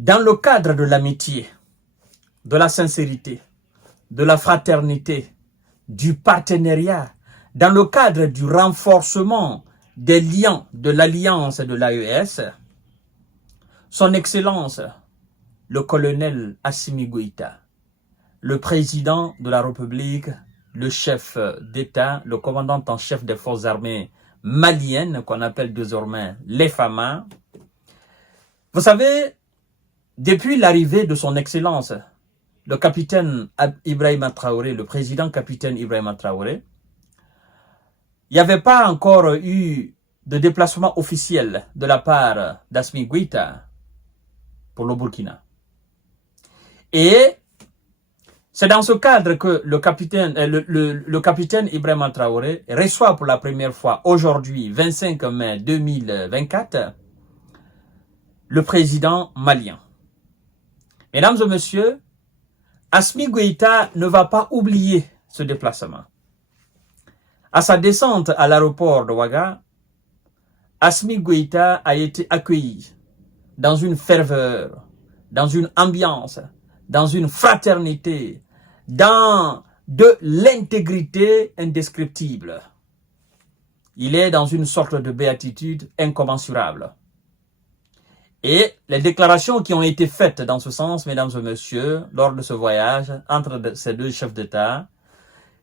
Dans le cadre de l'amitié, de la sincérité, de la fraternité, du partenariat, dans le cadre du renforcement des liens de l'Alliance de l'AES, son Excellence, le colonel Assimi Goïta, le président de la République, le chef d'État, le commandant en chef des forces armées maliennes, qu'on appelle désormais les FAMA. Vous savez, depuis l'arrivée de son Excellence, le capitaine Ibrahima Traoré, le président capitaine Ibrahima Traoré, il n'y avait pas encore eu de déplacement officiel de la part d'Assimi Goïta pour le Burkina. Et c'est dans ce cadre que le capitaine Ibrahima Traoré reçoit pour la première fois aujourd'hui, 25 mai 2024, le président malien. Mesdames et messieurs, Assimi Goïta ne va pas oublier ce déplacement. À sa descente à l'aéroport de Ouaga, Assimi Goïta a été accueilli dans une ferveur, dans une ambiance, dans une fraternité, dans de l'intégrité indescriptible. Il est dans une sorte de béatitude incommensurable. Et les déclarations qui ont été faites dans ce sens, mesdames et messieurs, lors de ce voyage entre ces deux chefs d'État,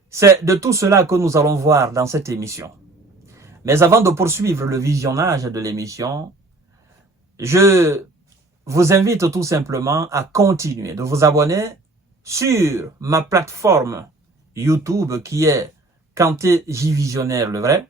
c'est de tout cela que nous allons voir dans cette émission. Mais avant de poursuivre le visionnage de l'émission, je vous invite tout simplement à continuer de vous abonner sur ma plateforme YouTube qui est Kanté J Visionnaire le vrai,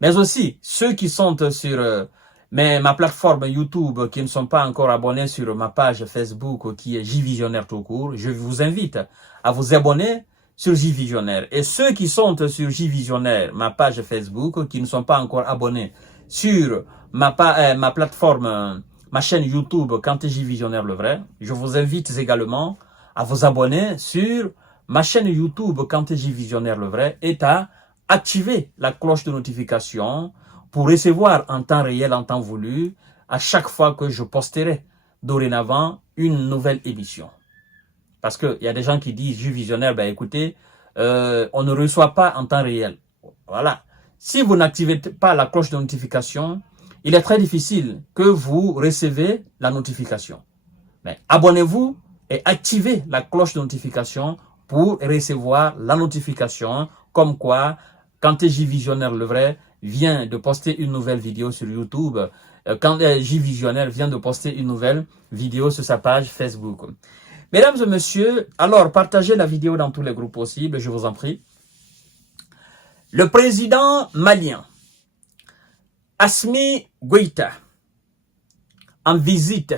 mais aussi ceux qui sont sur ma plateforme YouTube qui ne sont pas encore abonnés sur ma page Facebook qui est J Visionnaire tout court. Je vous invite à vous abonner sur J Visionnaire. Et ceux qui sont sur J Visionnaire, ma page Facebook, qui ne sont pas encore abonnés sur ma plateforme, ma chaîne YouTube Kanté J Visionnaire le vrai, je vous invite également à vous abonner sur ma chaîne YouTube Kanté J Visionnaire le vrai et à activer la cloche de notification pour recevoir en temps réel, en temps voulu, à chaque fois que je posterai dorénavant une nouvelle émission. Parce qu'il y a des gens qui disent, J Visionnaire, ben écoutez, on ne reçoit pas en temps réel. Voilà. Si vous n'activez pas la cloche de notification, il est très difficile que vous recevez la notification. Mais abonnez-vous et activez la cloche de notification pour recevoir la notification comme quoi Kanté J Visionnaire le vrai vient de poster une nouvelle vidéo sur YouTube, quand J Visionnaire vient de poster une nouvelle vidéo sur sa page Facebook. Mesdames et messieurs, alors partagez la vidéo dans tous les groupes possibles, je vous en prie. Le président malien, Assimi Goïta, en visite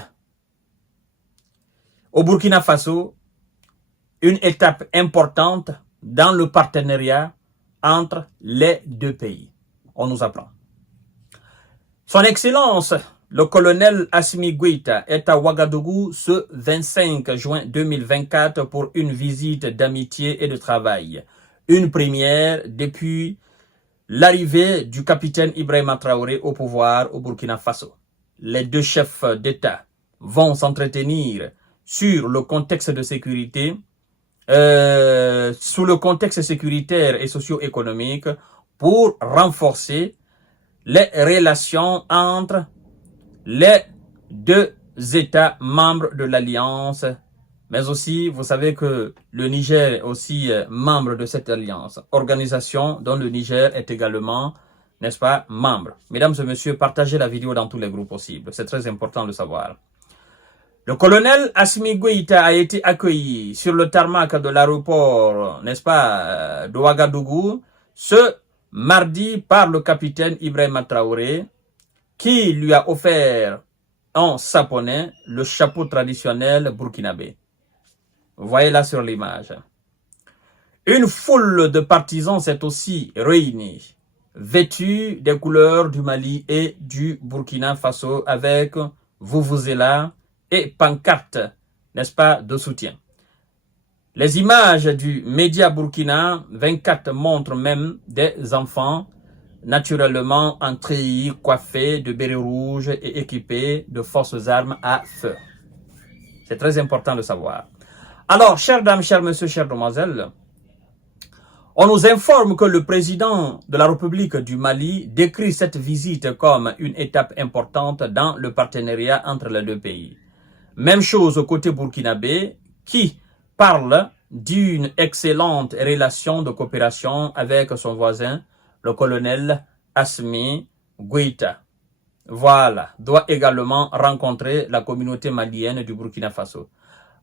au Burkina Faso, une étape importante dans le partenariat entre les deux pays. On nous apprend. Son Excellence, le colonel Assimi Goïta, est à Ouagadougou ce 25 juin 2024 pour une visite d'amitié et de travail. Une première depuis l'arrivée du capitaine Ibrahima Traoré au pouvoir au Burkina Faso. Les deux chefs d'État vont s'entretenir sur le contexte de sécurité, sous le contexte sécuritaire et socio-économique pour renforcer les relations entre les deux États membres de l'Alliance. Mais aussi, vous savez que le Niger est aussi membre de cette alliance, organisation dont le Niger est également, n'est-ce pas, membre. Mesdames et messieurs, partagez la vidéo dans tous les groupes possibles. C'est très important de le savoir. Le colonel Assimi Goïta a été accueilli sur le tarmac de l'aéroport, n'est-ce pas, de Ouagadougou, ce mardi par le capitaine Ibrahima Traoré, qui lui a offert en saponais le chapeau traditionnel burkinabé. Vous voyez là sur l'image. Une foule de partisans s'est aussi réunie, vêtus des couleurs du Mali et du Burkina Faso avec vuvuzela et pancartes, n'est-ce pas, de soutien. Les images du média Burkina 24 montrent même des enfants naturellement en treillis, coiffés de bérets rouges et équipés de fausses armes à feu. C'est très important de savoir. Alors, chères dames, chers messieurs, chères demoiselles, on nous informe que le président de la République du Mali décrit cette visite comme une étape importante dans le partenariat entre les deux pays. Même chose au côté burkinabé qui parle d'une excellente relation de coopération avec son voisin, le colonel Assimi Goïta. Voilà, doit également rencontrer la communauté malienne du Burkina Faso.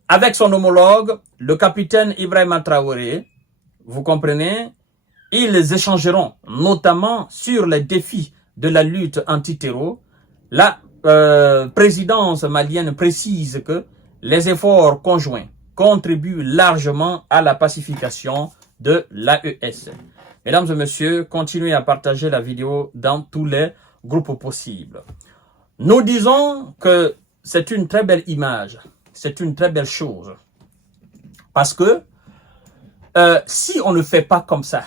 Avec son homologue, le capitaine Ibrahima Traoré, vous comprenez, ils échangeront notamment sur les défis de la lutte anti-terror. La présidence malienne précise que les efforts conjoints contribuent largement à la pacification de l'AES. Mesdames et messieurs, continuez à partager la vidéo dans tous les groupes possibles. Nous disons que c'est une très belle image, c'est une très belle chose. Parce que si on ne fait pas comme ça,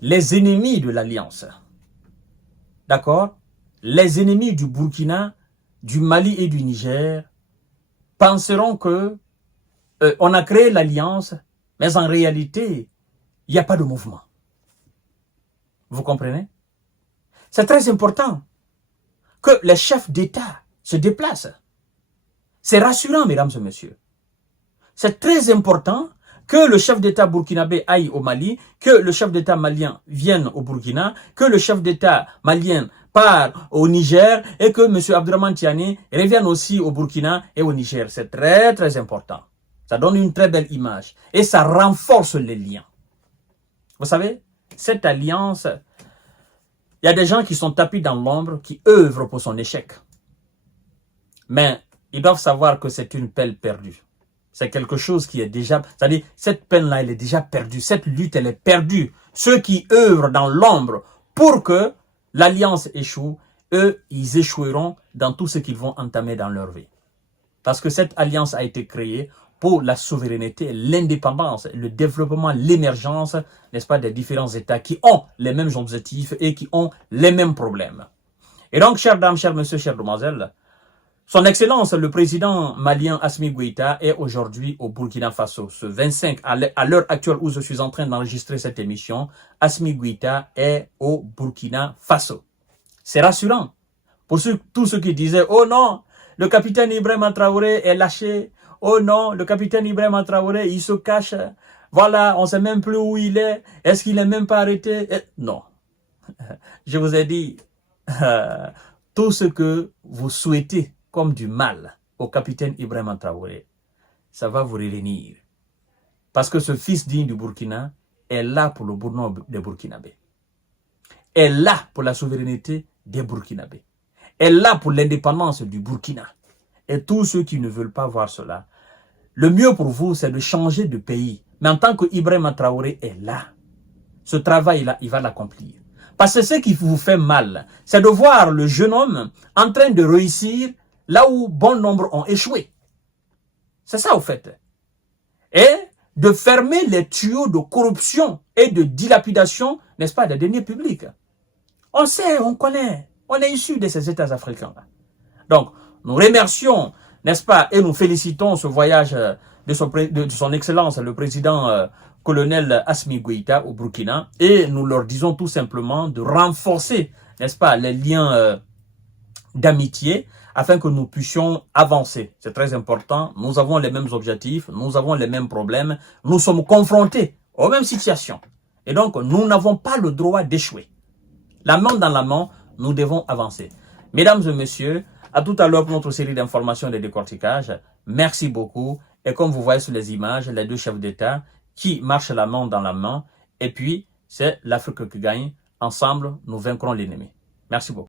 les ennemis de l'Alliance, d'accord, les ennemis du Burkina, du Mali et du Niger penseront que on a créé l'Alliance, mais en réalité, il n'y a pas de mouvement. Vous comprenez? C'est très important que les chefs d'État se déplacent. C'est rassurant, mesdames et messieurs. C'est très important que le chef d'État burkinabé aille au Mali, que le chef d'État malien vienne au Burkina, que le chef d'État malien part au Niger et que M. Abdourahmane Tiani revienne aussi au Burkina et au Niger. C'est très, très important. Ça donne une très belle image et ça renforce les liens. Vous savez, cette alliance, il y a des gens qui sont tapis dans l'ombre, qui œuvrent pour son échec. Mais ils doivent savoir que c'est une pelle perdue. C'est quelque chose qui est déjà... C'est-à-dire, cette peine-là, elle est déjà perdue. Cette lutte, elle est perdue. Ceux qui œuvrent dans l'ombre pour que l'alliance échoue, eux, ils échoueront dans tout ce qu'ils vont entamer dans leur vie. Parce que cette alliance a été créée pour la souveraineté, l'indépendance, le développement, l'émergence, n'est-ce pas, des différents États qui ont les mêmes objectifs et qui ont les mêmes problèmes. Et donc, chères dames, chers messieurs, chères demoiselles, son Excellence, le président malien Assimi Goïta est aujourd'hui au Burkina Faso. Ce 25, à l'heure actuelle où je suis en train d'enregistrer cette émission, Assimi Goïta est au Burkina Faso. C'est rassurant pour tous ceux qui disaient « Oh non, le capitaine Ibrahima Traoré est lâché. Oh non, le capitaine Ibrahima Traoré, il se cache. Voilà, on ne sait même plus où il est. Est-ce qu'il n'est même pas arrêté ?» Non. Je vous ai dit, tout ce que vous souhaitez comme du mal au capitaine Ibrahima Traoré, ça va vous revenir. Parce que ce fils digne du Burkina est là pour le bonheur des Burkinabés. Est là pour la souveraineté des Burkinabés. Est là pour l'indépendance du Burkina. Et tous ceux qui ne veulent pas voir cela, le mieux pour vous, c'est de changer de pays. Mais en tant que Ibrahima Traoré est là, ce travail-là, il va l'accomplir. Parce que ce qui vous fait mal, c'est de voir le jeune homme en train de réussir là où bon nombre ont échoué. C'est ça au fait. Et de fermer les tuyaux de corruption et de dilapidation, n'est-ce pas, des deniers publics. On sait, on connaît, on est issu de ces États africains-là. Donc, nous remercions, n'est-ce pas, et nous félicitons ce voyage de son Excellence, le président colonel Assimi Goïta au Burkina, et nous leur disons tout simplement de renforcer, n'est-ce pas, les liens d'amitié, afin que nous puissions avancer. C'est très important. Nous avons les mêmes objectifs, nous avons les mêmes problèmes, nous sommes confrontés aux mêmes situations. Et donc, nous n'avons pas le droit d'échouer. La main dans la main, nous devons avancer. Mesdames et messieurs, à tout à l'heure pour notre série d'informations et de décortiquage. Merci beaucoup. Et comme vous voyez sur les images, les deux chefs d'État qui marchent la main dans la main. Et puis, c'est l'Afrique qui gagne. Ensemble, nous vaincrons l'ennemi. Merci beaucoup.